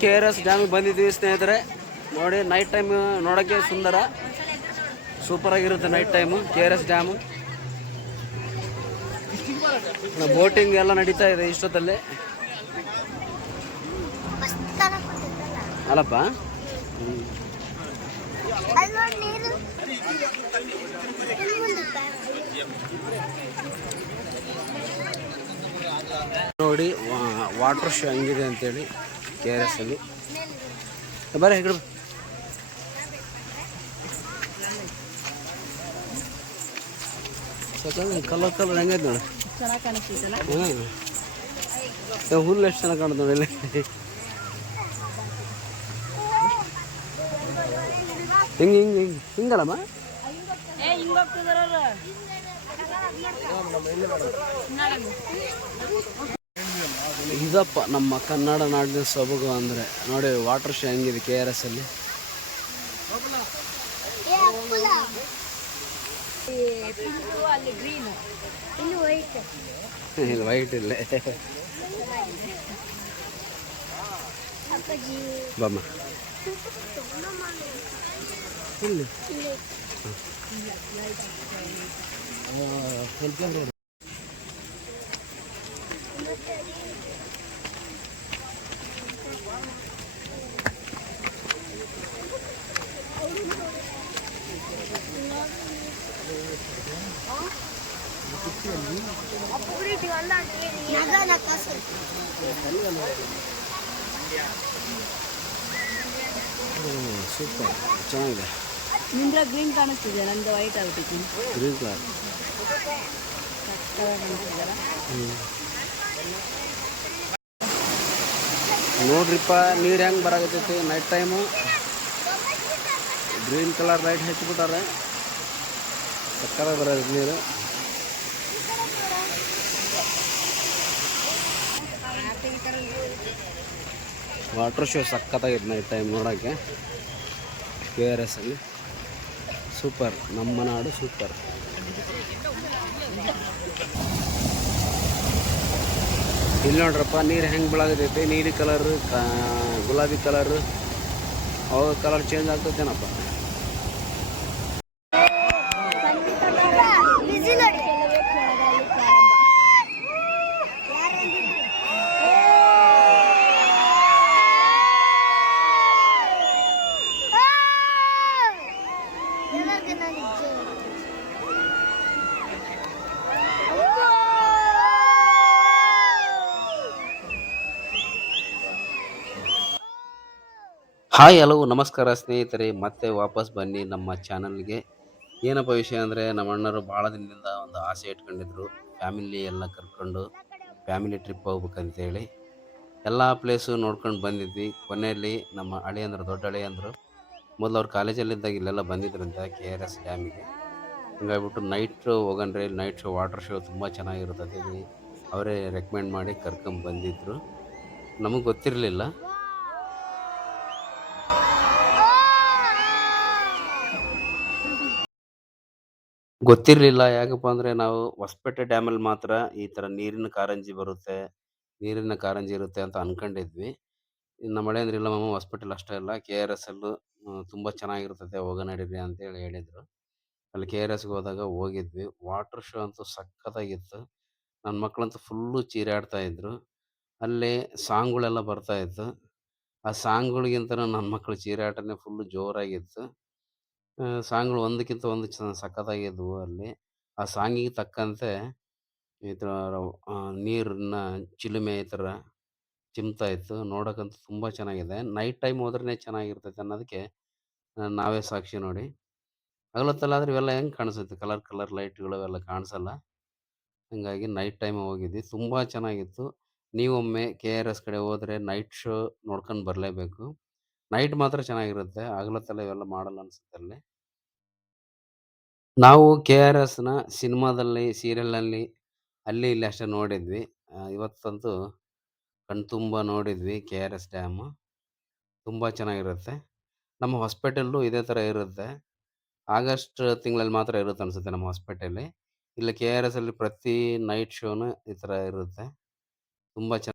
K R S ಡ್ಯಾಮಿಗೆ ಬಂದಿದ್ದೀವಿ ಸ್ನೇಹಿತರೆ. ನೋಡಿ ನೈಟ್ ಟೈಮ್ ನೋಡೋಕ್ಕೆ ಸುಂದರ. ಸೂಪರ್ ಆಗಿರುತ್ತೆ night time K R S dam boating ಎಲ್ಲ ನಡೀತಾ ಇದೆ ಇಷ್ಟೊತ್ತಲ್ಲಿ. ಅಲ್ಲಪ್ಪ? ನೋಡಿ ವಾಟರ್ ಶೋ ಹೆಂಗಿದೆ ಅಂತೇಳಿ. ಕೆ ಆರ್ ಎಸ್ ಅಲ್ಲಿ ಬರ್ರಿ ಹಿಡಿದು ಕಲರ್ ಕಲರ್ ಹೆಂಗೈತೆ ನೋಡಿ. ಚೆನ್ನಾಗಿ ಕಾಣಿಸ್ತೈತಲ್ಲ ಹಾಂ ಹುಲ್ಲು ಎಷ್ಟು ಚೆನ್ನಾಗಿ ಕಾಣುತ್ತೆ ನೋಡಿ ಇಲ್ಲಿ. ಹಿಂಗೆ ಹಿಂಗೆ ಹಿಂಗೆ. ಹಿಂಗಲ್ಲಮ್ಮ? ಇದಪ್ಪ ನಮ್ಮ ಕನ್ನಡ ನಾಡಿನ ಸೊಬಗು ಅಂದರೆ. ನೋಡಿ ವಾಟರ್ ಶೋ ಹೆಂಗಿದೆ ಕೆ ಆರ್ ಎಸ್ ಅಲ್ಲಿ. ಇಲ್ಲಿ ವೈಟ್ ಇಲ್ಲ. ಬಮ್ಮ. ಇಲ್ಲಿ. ಸೂಪರ್ ಚೆನ್ನಾಗಿದೆ ನಿಂದ್ರ ಗ್ರೀನ್ ಕಾಣಿಸ್ತಿದೆ ನಂದು ವೈಟ್ ಆಗ್ಬಿಟ್ಟಿದ್ದೀನಿ ಗ್ರೀನ್ ಕಲರ್ ನೋಡ್ರಿಪ್ಪ, ನೀರು ಹೆಂಗೆ ಬರಾಕತ್ತೈತಿ? Night time green colour light ಹಚ್ಚಿಬಿಟ್ಟಾರೆ. ಸಕ್ಕರೆ ಬರೋದು ನೀರು. ವಾಟರ್ ಶೋ ಸಕ್ಕತ್ತಾಗಿತ್ತು ನೈಟ್ ಟೈಮ್ ನೋಡೋಕ್ಕೆ ಕೆ ಆರ್ ಎಸ್ ಅಲ್ಲಿ. ಸೂಪರ್ ನಮ್ಮ ನಾಡು ಸೂಪರ್ ಇಲ್ಲಿ ನೋಡ್ರಪ್ಪ ನೀರು ಹೆಂಗೆ ಬೆಳಗತೈತಿ ನೀಲಿ ಕಲರ್ ಗುಲಾಬಿ ಕಲರ್ ಅವಾಗ ಕಲರ್ ಚೇಂಜ್ ಆಗ್ತೈತೇನಪ್ಪ? ಹಾಯ್, ಹಲೋ, ನಮಸ್ಕಾರ ಸ್ನೇಹಿತರೆ. ಮತ್ತೆ ವಾಪಸ್ ಬನ್ನಿ ನಮ್ಮ ಚಾನಲ್ಗೆ. ಏನಪ್ಪ ವಿಷಯ ಅಂದರೆ, ನಮ್ಮ ಅಣ್ಣರು ಭಾಳ ದಿನದಿಂದ ಒಂದು ಆಸೆ ಇಟ್ಕೊಂಡಿದ್ರು. ಫ್ಯಾಮಿಲಿ ಎಲ್ಲ ಕರ್ಕೊಂಡು ಫ್ಯಾಮಿಲಿ ಟ್ರಿಪ್ ಹೋಗ್ಬೇಕಂತೇಳಿ ಎಲ್ಲ ಪ್ಲೇಸು ನೋಡ್ಕೊಂಡು ಬಂದಿದ್ವಿ. ಕೊನೆಯಲ್ಲಿ ನಮ್ಮ ಹಳೆಯಂದ್ರು ದೊಡ್ಡ ಹಳೆಯಂದ್ರು ಮೊದಲು ಅವ್ರು ಕಾಲೇಜಲ್ಲಿದ್ದಾಗ ಇಲ್ಲೆಲ್ಲ ಬಂದಿದ್ರಂತೆ, ಕೆ ಆರ್ ಎಸ್ ಡ್ಯಾಮಿಗೆ. ಹಂಗಾಗ್ಬಿಟ್ಟು ನೈಟ್ ಹೋಗನ್ರಿ ನೈಟ್ ಶೋ ವಾಟರ್ ಶೋ ತುಂಬ ಚೆನ್ನಾಗಿರುತ್ತೆ. ಅವರೇ ರೆಕಮೆಂಡ್ ಮಾಡಿ ಕರ್ಕೊಂಡು ಬಂದಿದ್ರು ನಮಗೆ ಗೊತ್ತಿರಲಿಲ್ಲ. ಗೊತ್ತಿರಲಿಲ್ಲ. ಯಾಕಪ್ಪ ಅಂದ್ರೆ ನಾವು ಹೊಸಪೇಟೆ ಡ್ಯಾಮಲ್ಲಿ ಮಾತ್ರ ಈ ಥರ ನೀರಿನ ಕಾರಂಜಿ ಬರುತ್ತೆ, ನೀರಿನ ಕಾರಂಜಿ ಇರುತ್ತೆ ಅಂತ ಅನ್ಕೊಂಡಿದ್ವಿ. ನಮ್ಮ ಹಳೆಯಂದ್ರು ಇಲ್ಲ ಮಾಮ, ಹೊಸಪೇಟೆಲ್ ಅಷ್ಟೇ ಅಲ್ಲ, ಕೆ ಆರ್ ಎಸ್ ಅಲ್ಲೂ ತುಂಬ ಚೆನ್ನಾಗಿರ್ತದೆ ಹೋಗ ನಡೀರಿ ಅಂತೇಳಿ ಹೇಳಿದರು. ಅಲ್ಲಿ ಕೆ ಆರ್ ಎಸ್ಗೆ ಹೋದಾಗ ಹೋಗಿದ್ವಿ. ವಾಟರ್ ಶೋ ಅಂತೂ ಸಖತ್ತಾಗಿತ್ತು. ನನ್ನ ಮಕ್ಕಳಂತೂ ಫುಲ್ಲು ಚೀರಾಡ್ತಾ ಇದ್ರು. ಅಲ್ಲಿ ಸಾಂಗ್ಗಳೆಲ್ಲ ಬರ್ತಾ ಇತ್ತು. ಆ ಸಾಂಗ್ಗಳಿಗಿಂತ ನನ್ನ ಮಕ್ಕಳು ಚೀರಾಟನೇ ಫುಲ್ಲು ಜೋರಾಗಿತ್ತು. ಸಾಂಗ್ಗಳು ಒಂದಕ್ಕಿಂತ ಒಂದು ಚ ಸಖತ್ತಾಗಿದ್ವು ಅಲ್ಲಿ. ಆ ಸಾಂಗಿಗೆ ತಕ್ಕಂತೆ ಈ ಥರ ನೀರನ್ನ ಚಿಲುಮೆ ಈ ಥರ ಚಿಮ್ತಾ ಇತ್ತು. ನೋಡೋಕ್ಕಂತೂ ತುಂಬ ಚೆನ್ನಾಗಿದೆ. ನೈಟ್ ಟೈಮ್ ಹೋದ್ರೆ ಚೆನ್ನಾಗಿರ್ತೈತೆ ಅನ್ನೋದಕ್ಕೆ ನಾವೇ ಸಾಕ್ಷಿ ನೋಡಿ. ಹಗಲೊತ್ತಲ್ಲಾದ್ರೆ ಇವೆಲ್ಲ ಹೆಂಗೆ ಕಾಣಿಸುತ್ತೆ? ಕಲರ್ ಕಲರ್ ಲೈಟ್ಗಳು ಅವೆಲ್ಲ ಕಾಣಿಸಲ್ಲ. ಹಂಗಾಗಿ ನೈಟ್ ಟೈಮ್ ಹೋಗಿದ್ವಿ. ತುಂಬ ಚೆನ್ನಾಗಿತ್ತು. ನೀವೊಮ್ಮೆ ಕೆ ಆರ್ ಎಸ್ ಕಡೆ ಹೋದರೆ ನೈಟ್ ಶೋ ನೋಡ್ಕೊಂಡು ಬರಲೇಬೇಕು. ನೈಟ್ ಮಾತ್ರ ಚೆನ್ನಾಗಿರುತ್ತೆ. ಹಗಲೊತ್ತೆಲ್ಲ ಇವೆಲ್ಲ ಮಾಡಲ್ಲ ಅನ್ಸುತ್ತೆ ಅಲ್ಲಿ. ನಾವು ಕೆ ಆರ್ ಎಸ್ನ ಸಿನಿಮಾದಲ್ಲಿ, ಸೀರಿಯಲ್ನಲ್ಲಿ ಅಲ್ಲಿ ಇಲ್ಲಿ ಅಷ್ಟೇ ನೋಡಿದ್ವಿ. ಇವತ್ತಂತೂ ಕಣ್ತುಂಬಾ ನೋಡಿದ್ವಿ ಕೆ ಆರ್ ಎಸ್ ಡ್ಯಾಮು. ತುಂಬಾ ಚೆನ್ನಾಗಿರುತ್ತೆ. ನಮ್ಮ ಹಾಸ್ಪಿಟಲ್ಲು ಇದೇ ಥರ ಇರುತ್ತೆ. ಆಗಸ್ಟ್ ತಿಂಗಳಲ್ಲಿ ಮಾತ್ರ ಇರುತ್ತೆ ಅನ್ಸುತ್ತೆ ನಮ್ಮ ಹಾಸ್ಪಿಟಲ್ಲಿ ಇಲ್ಲಿ ಕೆ ಆರ್ ಎಸ್ ಅಲ್ಲಿ ಪ್ರತಿ ನೈಟ್ ಶೋನು ಈ ಥರ ಇರುತ್ತೆ. ತುಂಬಾ ಚೆನ್ನಾಗಿ